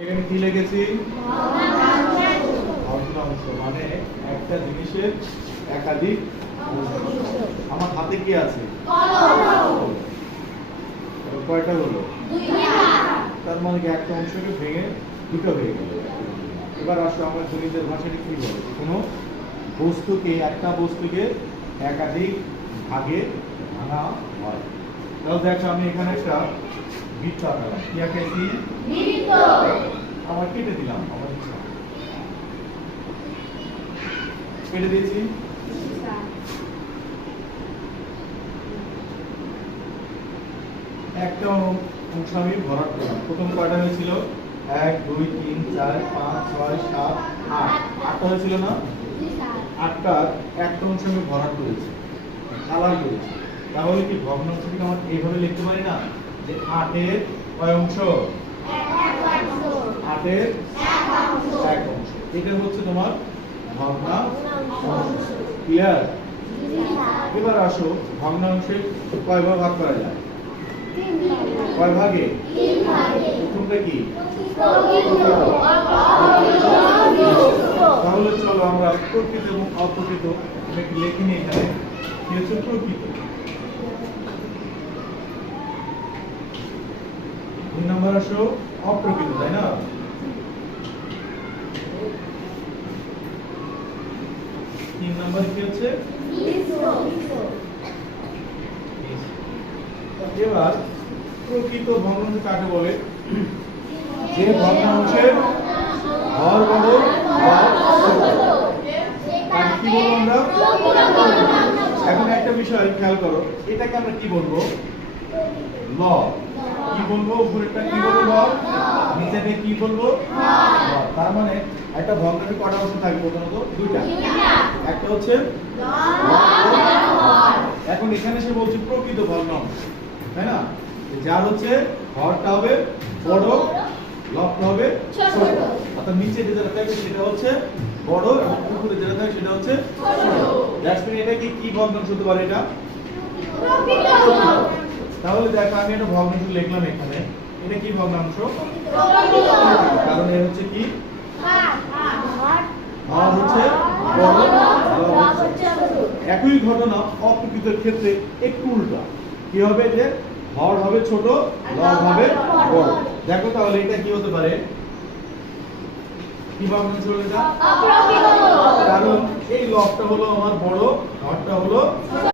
এখানে কি লিখেছি? ভগ্নাংশ মানে একটা জিনিসের একাধিক অংশ। আমার হাতে কি আছে? কলম। কয়টা হলো? দুইটা। তার মানে কি একটা অংশকে ভেঙে দুটো হয়ে গেল। এবার আসো আমরা গণিতের ভাষাটা কি বলে? কোনো বস্তুকে একটা বস্তুকে একাধিক ভাগে ভাঙা হয়। তাহলে দেখো আমি এখানে একটা বৃত্ত আঁকলাম। কি আঁকেছি? বৃত্ত। আমার কেটে দিলাম, আমার ইচ্ছা কেটে দিয়েছি। একটা অংশ আমি ভরাট করলাম। প্রথম কয়টা হয়েছিল? 1 2 3 4 5 6 7 8 আটটা হয়েছিল না? আটটার একটা অংশ আমি ভরাট করেছি, কালার করেছি। তাহলে কি ভগ্নাংশটিকে আমরা এইভাবে লিখতে পারি না যে 8 এর কয় অংশ? 8 এর এক অংশ। এটা হচ্ছে তোমার ভগ্নাংশ। ক্লিয়ার? এবার আসো ভগ্নাংশে কয় ভাগ ভাগ করা যায়? কয় ভাগে? প্রথমটা কি? তাহলে চলো আমরা প্রকৃত এবং অপ্রকৃত লিখে নিই। এখানে কি হচ্ছে প্রকৃত? 2 নম্বর আসো অপ্রকৃত, তাই না? 3 নম্বর কি হচ্ছে? এবার প্রকৃত ভগ্নাংশ কাকে বলে? যে ভগ্নাংশের হর বড় লব ছোট। তাকে কি বলবো আমরা? এখন একটা বিষয় খেয়াল করো, এটাকে আমরা কি বলবো? লব। কি বলবো? উপরেরটা কি বলবো? লব। নিচেরটা কি বলবো? লব। তার মানে একটা ভগ্নাংশে কয়টা অংশ থাকে? প্রথমত দুইটা। একটা হচ্ছে লব। এখন এখানে সে বলছে প্রকৃত ভগ্নাংশ, তাই না? যার হচ্ছে হরটা হবে বড়, লবটা হবে ছোট। অর্থাৎ নিচে যেটা থাকে সেটা হচ্ছে বড় এবং উপরে যেটা থাকে সেটা হচ্ছে ছোট। দ্যাটস মিন এটা কি ভগ্নাংশ হতে পারে? এটা প্রকৃত। তাহলে দেখো আমি একটা ভগ্নাংশ লিখলাম এখানে। এটা কি ভগ্নাংশ? প্রকৃত। কারণ এর হচ্ছে কি? হর হচ্ছে বড়, লব হচ্ছে ছোট। একই ঘটনা অপ্রকৃতের ক্ষেত্রে একটু উল্টা। কি হবে? যে হর হবে ছোট, লব হবে বড়। দেখো তাহলে এটা কি হতে পারে? কি ভগ্নাংশ হলো এটা? অপ্রকৃত। কারণ এই লবটা হলো আমার বড়, হরটা হলো